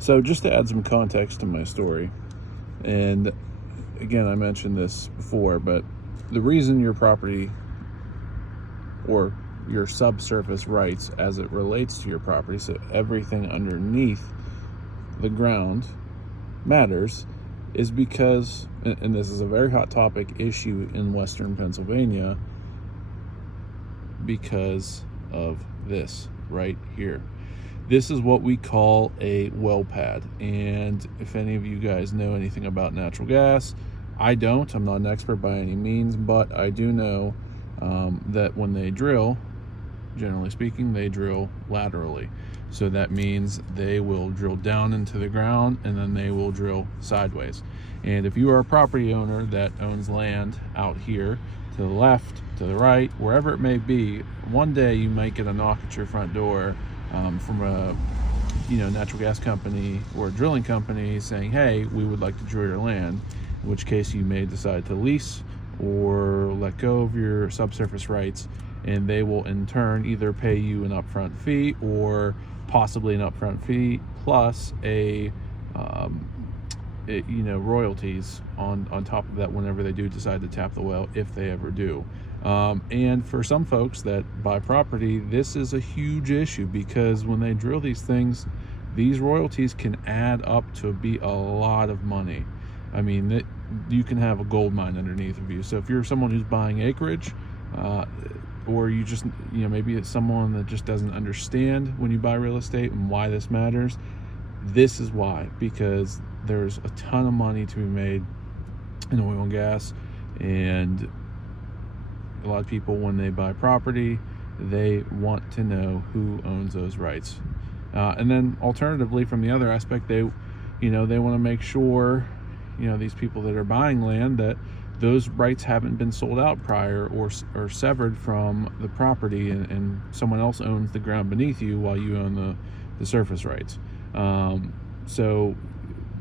So just to add some context to my story, and again, I mentioned this before, but the reason your property or your subsurface rights as it relates to your property, so everything underneath the ground matters, is because, and this is a very hot topic issue in Western Pennsylvania, because of this right here. This is what we call a well pad. And if any of you guys know anything about natural gas, I don't. I'm not an expert by any means, but I do know that when they drill, generally speaking, they drill laterally. So that means they will drill down into the ground and then they will drill sideways. And if you are a property owner that owns land out here to the left, to the right, wherever it may be, one day you might get a knock at your front door from a natural gas company or a drilling company saying, hey, we would like to drill your land, in which case you may decide to lease or let go of your subsurface rights, and they will in turn either pay you an upfront fee or possibly an upfront fee plus royalties on top of that whenever they do decide to tap the well, if they ever do. And for some folks that buy property, this is a huge issue, because when they drill these things, these royalties can add up to be a lot of money. I mean, you can have a gold mine underneath of you. So if you're someone who's buying acreage, or you just, maybe it's someone that just doesn't understand when you buy real estate and why this matters, this is why. Because there's a ton of money to be made in oil and gas, and a lot of people, when they buy property, they want to know who owns those rights. And then alternatively, from the other aspect, they want to make sure, these people that are buying land, that those rights haven't been sold out prior or severed from the property, and someone else owns the ground beneath you while you own the surface rights. So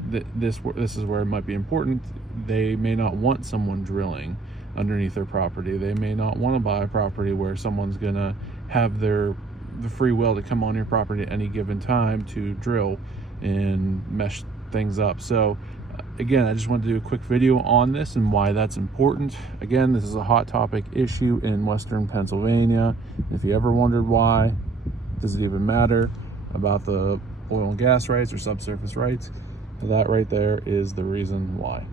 this is where it might be important. They may not want someone drilling underneath their property. They may not want to buy a property where someone's gonna have the free will to come on your property at any given time to drill and mesh things up. So again, I just wanted to do a quick video on this and why that's important. Again, this is a hot topic issue in Western Pennsylvania. If you ever wondered why, does it even matter about the oil and gas rights or subsurface rights, that right there is the reason why.